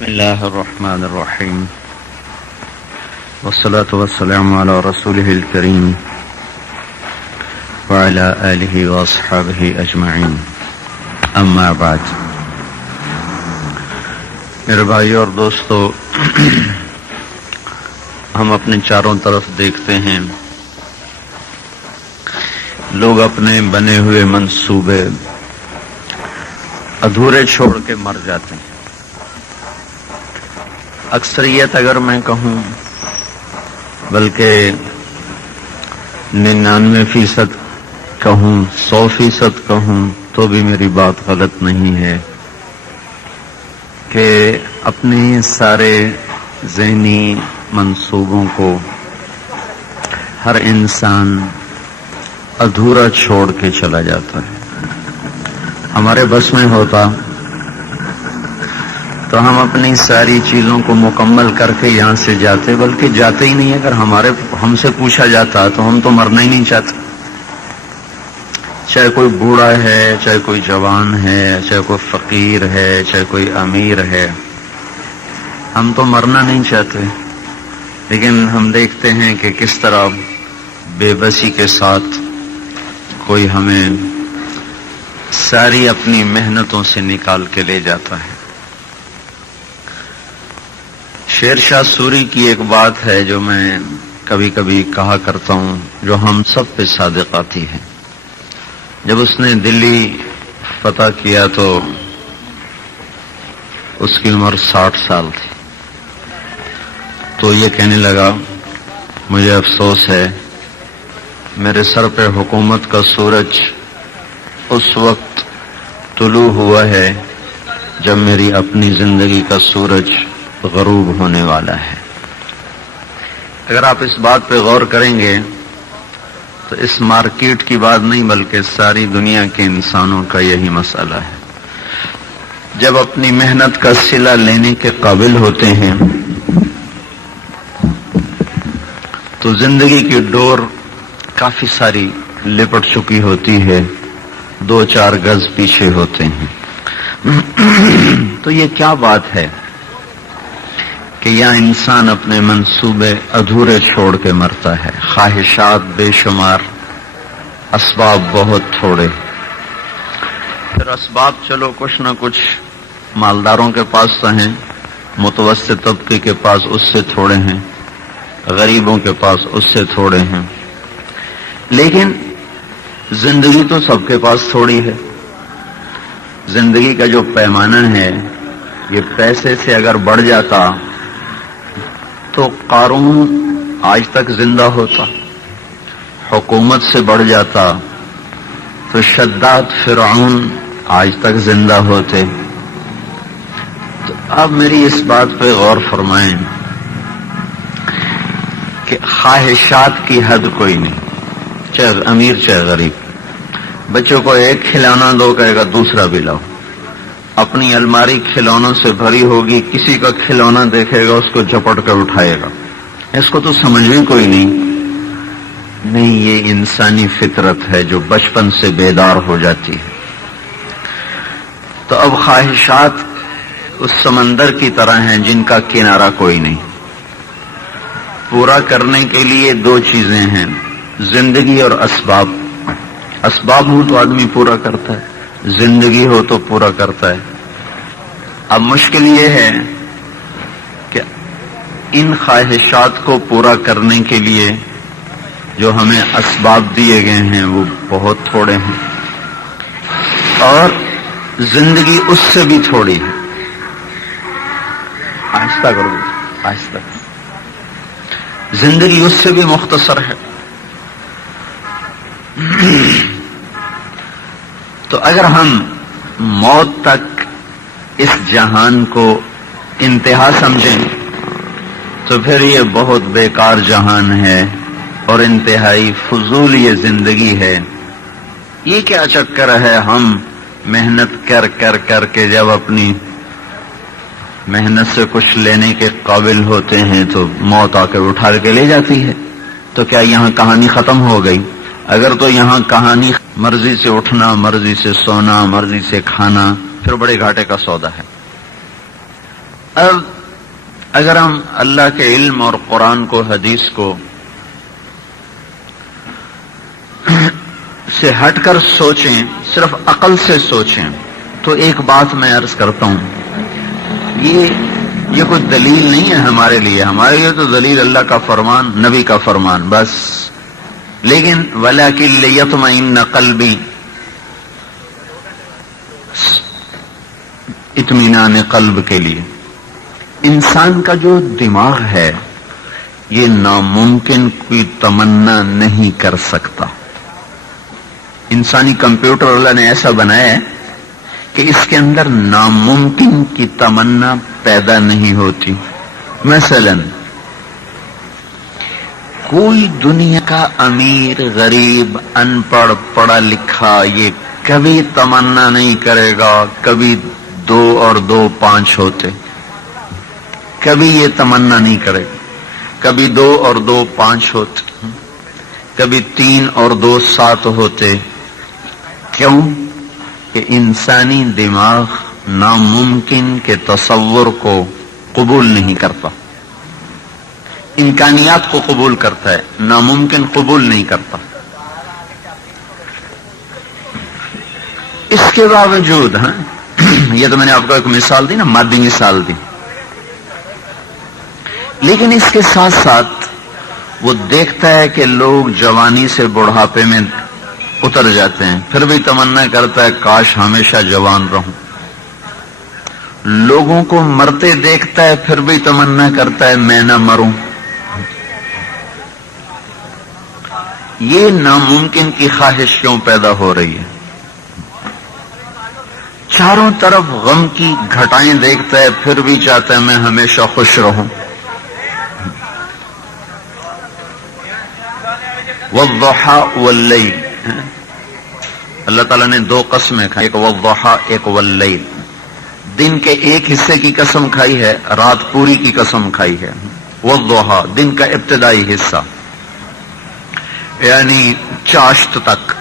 بسم الله الرحمن الرحيم والصلاة والسلام على رسوله الكريم وعلى آله وأصحابه أجمعين أما بعد. میرے بھائی اور دوستو، ہم اپنے چاروں طرف دیکھتے ہیں، لوگ اپنے بنے ہوئے منصوبے ادھورے چھوڑ کے مر جاتے ہیں. اکثریت اگر میں کہوں، بلکہ 99% کہوں، 100% کہوں تو بھی میری بات غلط نہیں ہے کہ اپنے سارے ذہنی منصوبوں کو ہر انسان ادھورا چھوڑ کے چلا جاتا ہے. ہمارے بس میں ہوتا تو ہم اپنی ساری چیزوں کو مکمل کر کے یہاں سے جاتے، بلکہ جاتے ہی نہیں. اگر ہم سے پوچھا جاتا تو ہم تو مرنا ہی نہیں چاہتے، چاہے کوئی بوڑھا ہے، چاہے کوئی جوان ہے، چاہے کوئی فقیر ہے، چاہے کوئی امیر ہے، ہم تو مرنا نہیں چاہتے. لیکن ہم دیکھتے ہیں کہ کس طرح بے بسی کے ساتھ کوئی ہمیں ساری اپنی محنتوں سے نکال کے لے جاتا ہے. شیر شاہ سوری کی ایک بات ہے جو میں کبھی کبھی کہا کرتا ہوں، جو ہم سب پہ صادق آتی ہے. جب اس نے دلی فتح کیا تو اس کی عمر 60 سال تھی. تو یہ کہنے لگا، مجھے افسوس ہے، میرے سر پہ حکومت کا سورج اس وقت طلوع ہوا ہے جب میری اپنی زندگی کا سورج غروب ہونے والا ہے. اگر آپ اس بات پہ غور کریں گے تو اس مارکیٹ کی بات نہیں، بلکہ ساری دنیا کے انسانوں کا یہی مسئلہ ہے. جب اپنی محنت کا صلہ لینے کے قابل ہوتے ہیں تو زندگی کی ڈور کافی ساری لپٹ چکی ہوتی ہے، 2-4 گز پیچھے ہوتے ہیں. تو یہ کیا بات ہے کہ یہاں انسان اپنے منصوبے ادھورے چھوڑ کے مرتا ہے. خواہشات بے شمار، اسباب بہت تھوڑے. پھر اسباب چلو کچھ نہ کچھ مالداروں کے پاس تو ہیں، متوسط طبقے کے پاس اس سے تھوڑے ہیں، غریبوں کے پاس اس سے تھوڑے ہیں. لیکن زندگی تو سب کے پاس تھوڑی ہے. زندگی کا جو پیمانہ ہے، یہ پیسے سے اگر بڑھ جاتا تو قارون آج تک زندہ ہوتا، حکومت سے بڑھ جاتا تو شداد فرعون آج تک زندہ ہوتے. تو اب میری اس بات پہ غور فرمائیں کہ خواہشات کی حد کوئی نہیں، چاہے امیر چاہے غریب. بچوں کو ایک کھلونا دو، کہے گا دوسرا بھی لاؤ. اپنی الماری کھلونوں سے بھری ہوگی، کسی کا کھلونا دیکھے گا اس کو جپٹ کر اٹھائے گا. اس کو تو سمجھ میں کوئی نہیں. یہ انسانی فطرت ہے جو بچپن سے بیدار ہو جاتی ہے. تو اب خواہشات اس سمندر کی طرح ہیں جن کا کنارہ کوئی نہیں. پورا کرنے کے لیے 2 چیزیں ہیں، زندگی اور اسباب. اسباب ہو تو آدمی پورا کرتا ہے، زندگی ہو تو پورا کرتا ہے. اب مشکل یہ ہے کہ ان خواہشات کو پورا کرنے کے لیے جو ہمیں اسباب دیے گئے ہیں وہ بہت تھوڑے ہیں، اور زندگی اس سے بھی تھوڑی ہے. آہستہ کرو، آہستہ. زندگی اس سے بھی مختصر ہے. تو اگر ہم موت تک اس جہان کو انتہا سمجھیں تو پھر یہ بہت بیکار جہان ہے اور انتہائی فضول یہ زندگی ہے. یہ کیا چکر ہے، ہم محنت کر کر کر کے جب اپنی محنت سے کچھ لینے کے قابل ہوتے ہیں تو موت آ کے اٹھا کے لے جاتی ہے. تو کیا یہاں کہانی ختم ہو گئی؟ اگر تو یہاں کہانی مرضی سے اٹھنا، مرضی سے سونا، مرضی سے کھانا، پھر بڑے گھاٹے کا سودا ہے. اب اگر ہم اللہ کے علم اور قرآن کو، حدیث کو سے ہٹ کر سوچیں، صرف عقل سے سوچیں، تو ایک بات میں عرض کرتا ہوں، یہ کوئی دلیل نہیں ہے ہمارے لیے تو دلیل اللہ کا فرمان، نبی کا فرمان بس. لیکن وَلَكِنْ لِيَطْمَئِنَّ قَلْبِي، اطمینان قلب کے لیے. انسان کا جو دماغ ہے یہ ناممکن کوئی تمنا نہیں کر سکتا. انسانی کمپیوٹر اللہ نے ایسا بنایا ہے کہ اس کے اندر ناممکن کی تمنا پیدا نہیں ہوتی. مثلا کوئی دنیا کا امیر، غریب، ان پڑھ، پڑھا لکھا یہ کبھی تمنا نہیں کرے گا کبھی 2 اور 2 5 ہوتے، کبھی یہ تمنا نہیں کرے گا کبھی 2 اور 2 5 ہوتے، کبھی 3 اور 2 7 ہوتے. کیوں؟ کہ انسانی دماغ ناممکن کے تصور کو قبول نہیں کرتا. امکانیات کو قبول کرتا ہے، ناممکن قبول نہیں کرتا. اس کے باوجود یہ تو میں نے آپ کو ایک مثال دی نا، مادی مثال دی، لیکن اس کے ساتھ ساتھ وہ دیکھتا ہے کہ لوگ جوانی سے بڑھاپے میں اتر جاتے ہیں، پھر بھی تمنا کرتا ہے کاش ہمیشہ جوان رہوں. لوگوں کو مرتے دیکھتا ہے، پھر بھی تمنا کرتا ہے میں نہ مروں. یہ ناممکن کی خواہش کیوں پیدا ہو رہی ہے؟ چاروں طرف غم کی گھٹائیں دیکھتا ہے، پھر بھی چاہتا ہے میں ہمیشہ خوش رہوں. والضحى واللیل، اللہ تعالیٰ نے 2 قسمیں کھائی، ایک والضحى ایک واللیل. دن کے ایک حصے کی قسم کھائی ہے، رات پوری کی قسم کھائی ہے. والضحى دن کا ابتدائی حصہ یعنی چاشت تک.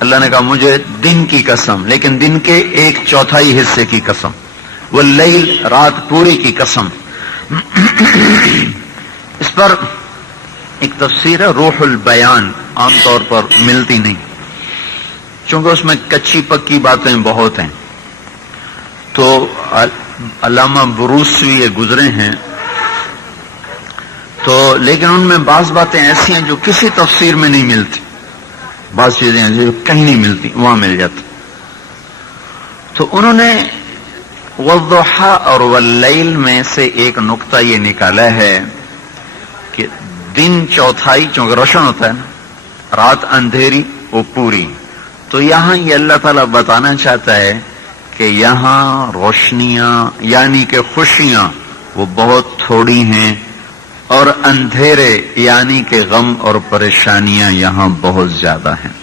اللہ نے کہا مجھے دن کی قسم، لیکن دن کے 1/4 حصے کی قسم. واللیل رات پوری کی قسم. اس پر ایک تفسیر ہے روح البیان، عام طور پر ملتی نہیں چونکہ اس میں کچی پکی باتیں بہت ہیں. تو علامہ بروسوی یہ گزرے ہیں تو، لیکن ان میں بعض باتیں ایسی ہیں جو کسی تفسیر میں نہیں ملتی، بعض چیزیں ہیں جو کہیں نہیں ملتی، وہاں مل جاتی. تو انہوں نے والضحى اور واللیل میں سے ایک نقطہ یہ نکالا ہے کہ دن چوتھائی چونکہ روشن ہوتا ہے نا، رات اندھیری وہ پوری. تو یہاں یہ اللہ تعالیٰ بتانا چاہتا ہے کہ یہاں روشنیاں یعنی کہ خوشیاں وہ بہت تھوڑی ہیں، اور اندھیرے یعنی کہ غم اور پریشانیاں یہاں بہت زیادہ ہیں.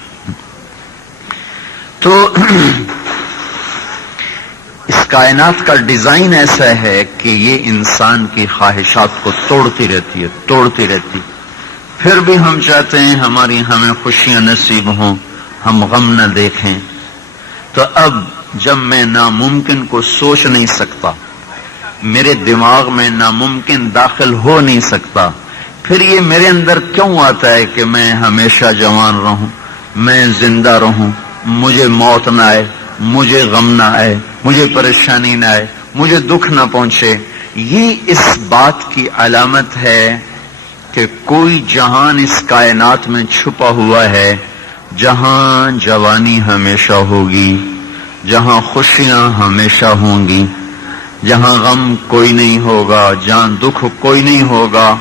تو اس کائنات کا ڈیزائن ایسا ہے کہ یہ انسان کی خواہشات کو توڑتی رہتی. پھر بھی ہم چاہتے ہیں ہمیں خوشیاں نصیب ہوں، ہم غم نہ دیکھیں. تو اب جب میں ناممکن کو سوچ نہیں سکتا، میرے دماغ میں ناممکن داخل ہو نہیں سکتا، پھر یہ میرے اندر کیوں آتا ہے کہ میں ہمیشہ جوان رہوں، میں زندہ رہوں، مجھے موت نہ آئے، مجھے غم نہ آئے، مجھے پریشانی نہ آئے، مجھے دکھ نہ پہنچے. یہ اس بات کی علامت ہے کہ کوئی جہان اس کائنات میں چھپا ہوا ہے جہاں جوانی ہمیشہ ہوگی، جہاں خوشیاں ہمیشہ ہوں گی، جہاں غم کوئی نہیں ہوگا، جہاں دکھ کوئی نہیں ہوگا.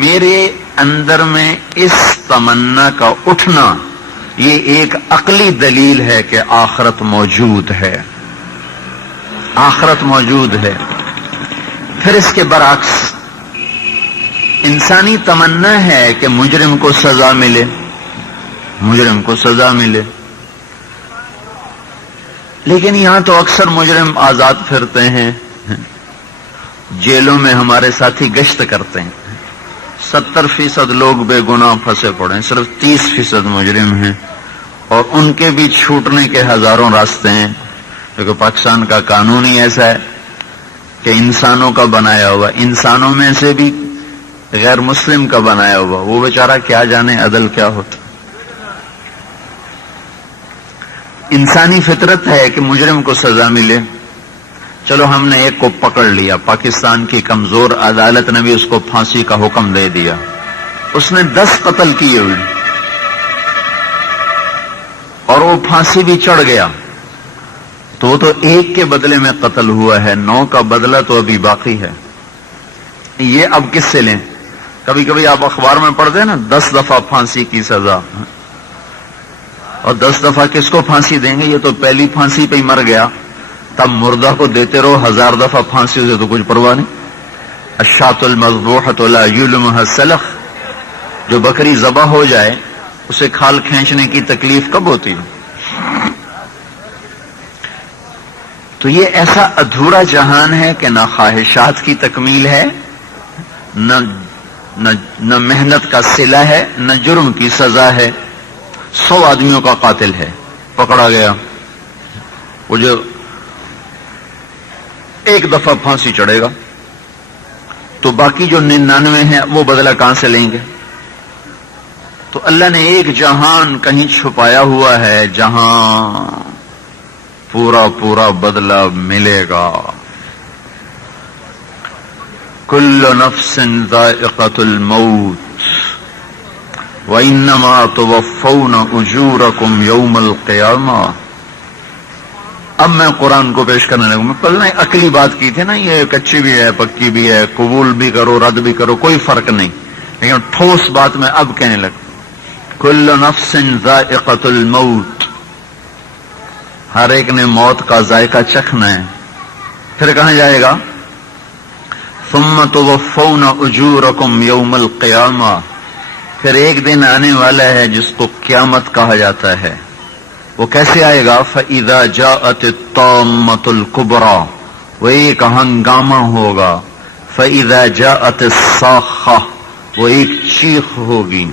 میرے اندر میں اس تمنا کا اٹھنا یہ ایک عقلی دلیل ہے کہ آخرت موجود ہے، آخرت موجود ہے. پھر اس کے برعکس انسانی تمنا ہے کہ مجرم کو سزا ملے، مجرم کو سزا ملے. لیکن یہاں تو اکثر مجرم آزاد پھرتے ہیں، جیلوں میں ہمارے ساتھی گشت کرتے ہیں. 70% لوگ بے گناہ پھنسے پڑے ہیں، صرف 30% مجرم ہیں، اور ان کے بھی چھوٹنے کے ہزاروں راستے ہیں، کیونکہ پاکستان کا قانون ہی ایسا ہے کہ انسانوں کا بنایا ہوا، انسانوں میں سے بھی غیر مسلم کا بنایا ہوا، وہ بیچارہ کیا جانے عدل کیا ہوتا۔ انسانی فطرت ہے کہ مجرم کو سزا ملے۔ چلو ہم نے ایک کو پکڑ لیا، پاکستان کی کمزور عدالت نے بھی اس کو پھانسی کا حکم دے دیا، اس نے 10 قتل کیے ہوئے اور وہ پھانسی بھی چڑھ گیا، تو وہ تو ایک کے بدلے میں قتل ہوا ہے، 9 کا بدلہ تو ابھی باقی ہے۔ یہ اب کس سے لیں؟ کبھی کبھی آپ اخبار میں پڑھتے ہیں نا 10 دفعہ پھانسی کی سزا، اور 10 دفعہ کس کو پھانسی دیں گے؟ یہ تو پہلی پھانسی پہ ہی مر گیا، تب مردہ کو دیتے رہو 1000 دفعہ پھانسی، اسے تو کچھ پرواہ نہیں۔ الشاۃ المذبوحۃ لا یلمها السلخ، جو بکری ذبح ہو جائے اسے کھال کھینچنے کی تکلیف کب ہوتی ہے؟ تو یہ ایسا ادھورا جہان ہے کہ نہ خواہشات کی تکمیل ہے، نہ محنت کا صلہ ہے، نہ جرم کی سزا ہے۔ 100 آدمیوں کا قاتل ہے، پکڑا گیا، وہ جو ایک دفعہ پھانسی چڑھے گا تو باقی جو 99 ہیں وہ بدلہ کہاں سے لیں گے؟ تو اللہ نے ایک جہان کہیں چھپایا ہوا ہے جہاں پورا پورا بدلہ ملے گا۔ کل نفس ذائقۃ الموت وانما توفون اجورکم یوم القیامہ۔ اب میں قرآن کو پیش کرنے لگوں۔ میں پہلے عقلی بات کی تھی نا، یہ کچی بھی ہے پکی بھی ہے، قبول بھی کرو رد بھی کرو، کوئی فرق نہیں، لیکن ٹھوس بات میں اب کہنے لگا۔ کل نفس ذائقۃ الموت، ہر ایک نے موت کا ذائقہ چکھنا ہے۔ پھر کہاں جائے گا؟ ثم توفون اجورکم یوم القیامہ، پھر ایک دن آنے والا ہے جس کو قیامت کہا جاتا ہے۔ وہ کیسے آئے گا؟ فَإِذَا جَاءَتِ الطَّامَّةُ الْكُبْرَى، وہ ایک ہنگامہ ہوگا۔ فَإِذَا جَاءَتِ الصَّاخَّةُ، وہ ایک چیخ ہوگی۔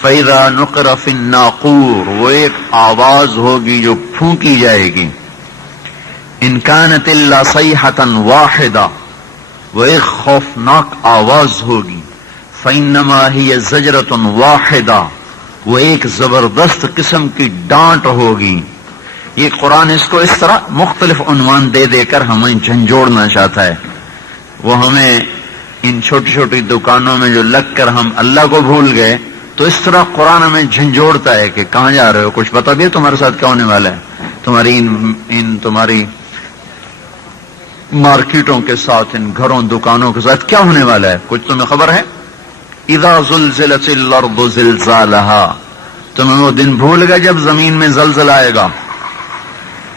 فَإِذَا نُقِرَ فِي النَّاقُورِ، وہ ایک آواز ہوگی جو پھونکی جائے گی۔ إِن كَانَتِ إِلَّا صَيْحَةً وَاحِدَةً، وہ ایک خوفناک آواز ہوگی۔ فَإِنَّمَا هِيَ زَجْرَةٌ وَاحِدَةٌ، وہ ایک زبردست قسم کی ڈانٹ ہوگی۔ یہ قرآن اس کو اس طرح مختلف عنوان دے دے کر ہمیں جھنجھوڑنا چاہتا ہے۔ وہ ہمیں ان چھوٹی چھوٹی دکانوں میں جو لگ کر ہم اللہ کو بھول گئے، تو اس طرح قرآن ہمیں جھنجھوڑتا ہے کہ کہاں جا رہے ہو، کچھ بتا بھی تمہارے ساتھ کیا ہونے والا ہے، تمہاری مارکیٹوں کے ساتھ، ان گھروں دکانوں کے ساتھ کیا ہونے والا ہے، کچھ تمہیں خبر ہے؟ اذا زلزلت الارض زلزالها، تمہیں وہ دن بھول گئے جب زمین میں زلزلہ آئے گا۔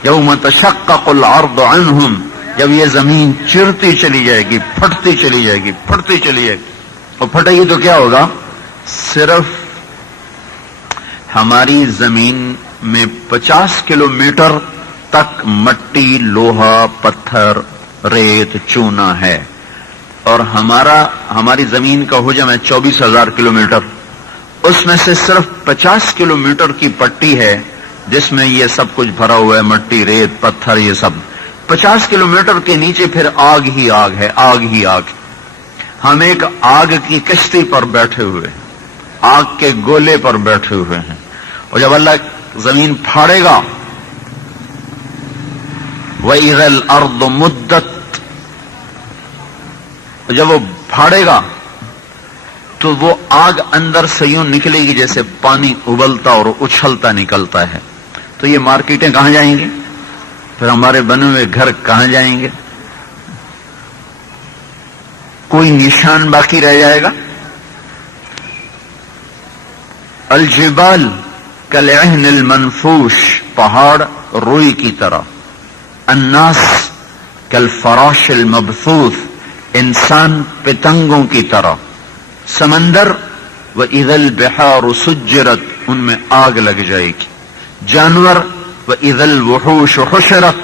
یوم تشقق الارض عنہم، جب یہ زمین چرتی چلی جائے گی، پھٹتی چلی جائے گی، پھٹتی چلی جائے گی، اور پھٹے گی تو کیا ہوگا؟ صرف ہماری زمین میں 50 کلومیٹر تک مٹی، لوہا، پتھر، ریت، چونا ہے، اور ہماری زمین کا حجم ہے 24,000 کلومیٹر، اس میں سے صرف 50 کلومیٹر کی پٹی ہے جس میں یہ سب کچھ بھرا ہوا ہے، مٹی، ریت، پتھر، یہ سب۔ 50 کلومیٹر کے نیچے پھر آگ ہی آگ ہے، آگ ہی آگ۔ ہم ایک آگ کی کشتی پر بیٹھے ہوئے، آگ کے گولے پر بیٹھے ہوئے ہیں، اور جب اللہ زمین پھاڑے گا، وَإِذَا الْأَرْضُ مُدَّتْ، جب وہ پھاڑے گا تو وہ آگ اندر سے یوں نکلے گی جیسے پانی ابلتا اور اچھلتا نکلتا ہے۔ تو یہ مارکیٹیں کہاں جائیں گی؟ پھر ہمارے بنے ہوئے گھر کہاں جائیں گے؟ کوئی نشان باقی رہ جائے گا؟ الجبال کالعہن المنفوش، پہاڑ روئی کی طرح۔ الناس کالفراش المبثوث، انسان پتنگوں کی طرح۔ سمندر وَإِذَا الْبِحَارُ سُجِّرَتْ، ان میں آگ لگ جائے گی۔ جانور وَإِذَا الْوُحُوشُ حُشِرَتْ،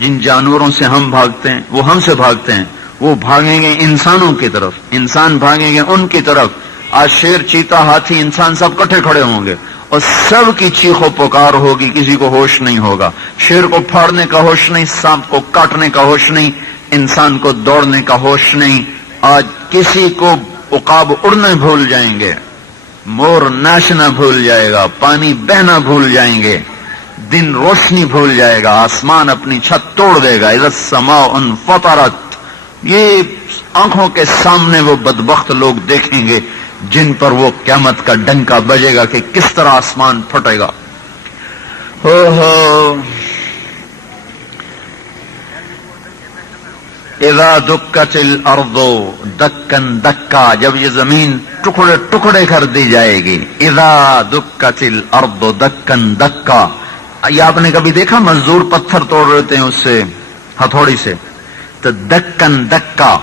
جن جانوروں سے ہم بھاگتے ہیں، وہ ہم سے بھاگتے ہیں، وہ بھاگیں گے انسانوں کی طرف، انسان بھاگیں گے ان کی طرف۔ آج شیر، چیتا، ہاتھی، انسان سب کٹھے کھڑے ہوں گے اور سب کی چیخ و پکار ہوگی، کسی کو ہوش نہیں ہوگا۔ شیر کو پھاڑنے کا ہوش نہیں، سانپ کو کاٹنے کا ہوش نہیں، انسان کو دوڑنے کا ہوش نہیں. آج کسی کو عقاب اڑنے بھول جائیں گے، مور ناچنا بھول جائے گا، پانی بہنا بھول جائیں گے، دن روشنی بھول جائے گا، آسمان اپنی چھت توڑ دے گا. اذا السماء انفطرت، یہ آنکھوں کے سامنے وہ بدبخت لوگ دیکھیں گے جن پر وہ قیامت کا ڈنکا بجے گا کہ کس طرح آسمان پھٹے گا. اذا دکت الارض دکن دکا، جب یہ زمین ٹکڑے ٹکڑے کر دی جائے گی. اذا دکت الارض دکن دکا. یہ آپ نے کبھی دیکھا مزدور پتھر توڑ رہتے ہیں اس سے ہتھوڑی سے؟ تو دکن دکا،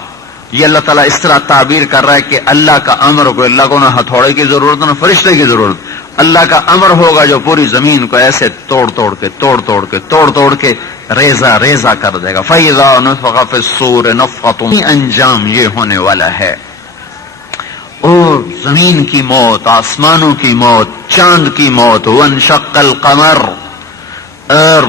یہ اللہ تعالیٰ اس طرح تعبیر کر رہا ہے کہ اللہ کا امر کو، اللہ کو نہ ہتھوڑے کی ضرورت نہ فرشتے کی ضرورت، اللہ کا امر ہوگا جو پوری زمین کو ایسے توڑ توڑ کے ریزہ ریزہ کر دے گا. فَإِذَا نُفِخَ فِي الصُّورِ نَفْخَةٌ، انجام یہ ہونے والا ہے. اور زمین کی موت، آسمانوں کی موت، چاند کی موت. وَانشَقَّ الْقَمَرُ، اور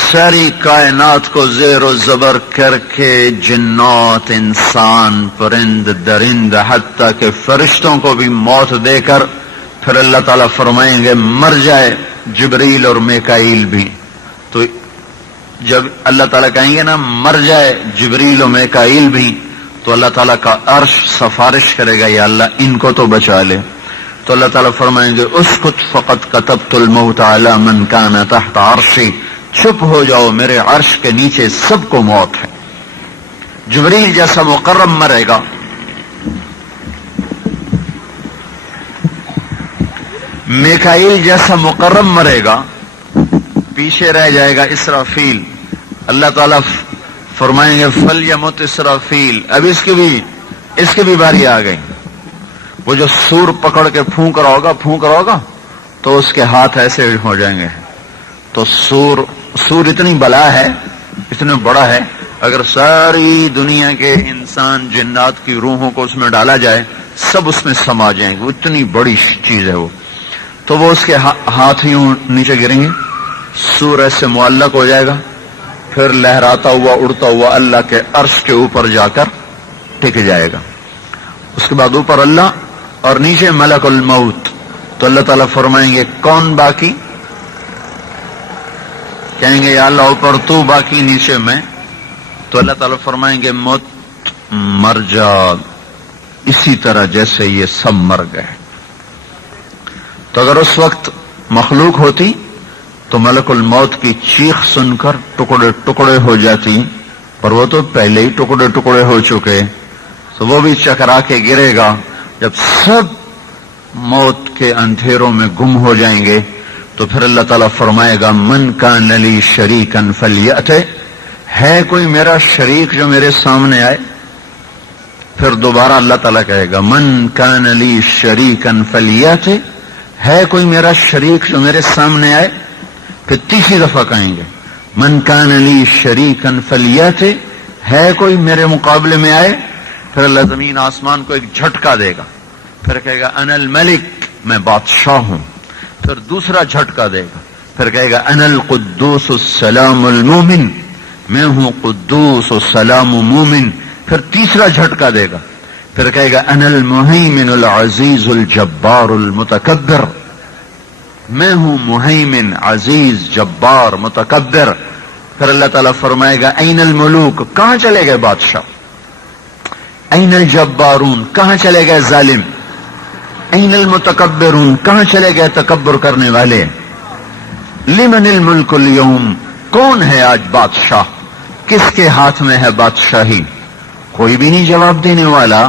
ساری کائنات کو زیر و زبر کر کے جنات، انسان، پرند درند، حتیٰ کہ فرشتوں کو بھی موت دے کر پھر اللہ تعالیٰ فرمائیں گے مر جائے جبریل اور میکائیل بھی. تو جب اللہ تعالیٰ کہیں گے نا مر جائے جبریل و میکائیل بھی، تو اللہ تعالیٰ کا عرش سفارش کرے گا یا اللہ ان کو تو بچا لے. تو اللہ تعالیٰ فرمائیں گے اسکت فقط کتبت الموت علی من کان تحت عرشی، چپ ہو جاؤ میرے عرش کے نیچے سب کو موت ہے. جبریل جیسا مقرب مرے گا، میکائیل جیسا مقرب مرے گا، پیچھے رہ جائے گا اسرافیل. اللہ تعالیٰ فرمائیں گے فلیمت اسرافیل. اب اس کی بھی باری آ گئی. وہ جو سور پکڑ کے پھونک رہا ہوگا تو اس کے ہاتھ ایسے ہو جائیں گے. تو سور اتنی بلا ہے، اتنا بڑا ہے، اگر ساری دنیا کے انسان جنات کی روحوں کو اس میں ڈالا جائے سب اس میں سما جائیں گے، اتنی بڑی چیز ہے وہ. تو وہ اس کے ہاتھ یوں نیچے گریں گے، سور ایسے معلق ہو جائے گا، پھر لہراتا ہوا اڑتا ہوا اللہ کے عرش کے اوپر جا کر ٹک جائے گا. اس کے بعد اوپر اللہ اور نیچے ملک الموت. تو اللہ تعالیٰ فرمائیں گے کون باقی؟ کہیں گے یا اللہ اوپر تو باقی، نیچے میں. تو اللہ تعالیٰ فرمائیں گے موت مر جا اسی طرح جیسے یہ سب مر گئے. تو اگر اس وقت مخلوق ہوتی تو ملک الموت کی چیخ سن کر ٹکڑے ٹکڑے ہو جاتی، پر وہ تو پہلے ہی ٹکڑے ٹکڑے ہو چکے. تو وہ بھی چکرا کے گرے گا. جب سب موت کے اندھیروں میں گم ہو جائیں گے تو پھر اللہ تعالیٰ فرمائے گا من کان لی شریکا فلیأت، ہے کوئی میرا شریک جو میرے سامنے آئے. پھر دوبارہ اللہ تعالیٰ کہے گا من کان لی شریکا فلیأت، ہے کوئی میرا شریک جو میرے سامنے آئے. پھر تیسری دفعہ کہیں گے من کان لی شریکا فلیأت، ہے کوئی میرے مقابلے میں آئے. پھر اللہ زمین آسمان کو ایک جھٹکا دے گا، پھر کہے گا انا الملک، میں بادشاہ ہوں. پھر دوسرا جھٹکا دے گا، پھر کہے گا انا القدوس السلام المومن، میں ہوں قدوس و سلام و مومن. پھر تیسرا جھٹکا دے گا، پھر کہے گا انا المہیمن العزیز الجبار المتکبر، میں ہوں مہیمن عزیز جبار متکبر. پھر اللہ تعالیٰ فرمائے گا این الملوک، کہاں چلے گئے بادشاہ؟ این الجبارون، کہاں چلے گئے ظالم؟ این المتکبرون، کہاں چلے گئے تکبر کرنے والے؟ لمن الملک اليوم، کون ہے آج بادشاہ؟ کس کے ہاتھ میں ہے بادشاہی؟ کوئی بھی نہیں جواب دینے والا.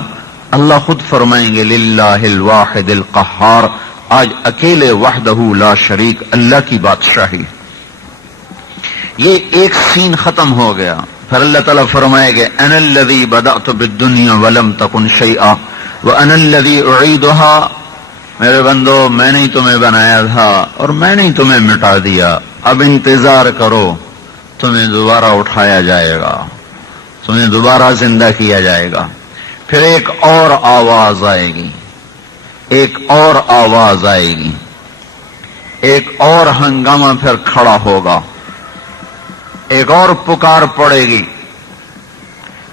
اللہ خود فرمائیں گے للہ الواحد القہار، آج اکیلے وحدہ لا شریک اللہ کی بادشاہی. یہ ایک سین ختم ہو گیا. پھر اللہ تعالیٰ فرمائے گے انا الذی بدأت بالدنیا ولم تکن شیئا وانا الذی اعیدها، میرے بندو میں نے تمہیں بنایا تھا اور میں نے تمہیں مٹا دیا، اب انتظار کرو تمہیں دوبارہ اٹھایا جائے گا، تمہیں دوبارہ زندہ کیا جائے گا. پھر ایک اور آواز آئے گی، ایک اور آواز آئے گی، ایک اور ہنگامہ پھر کھڑا ہوگا، ایک اور پکار پڑے گی.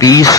20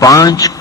5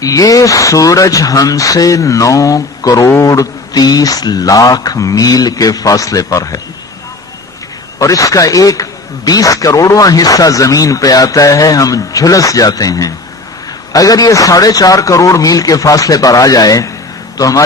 یہ سورج ہم سے 9 کروڑ 30 لاکھ میل کے فاصلے پر ہے، اور اس کا ایک 20 کروڑواں حصہ زمین پہ آتا ہے، ہم جھلس جاتے ہیں۔ اگر یہ 4.5 کروڑ میل کے فاصلے پر آ جائے تو ہماری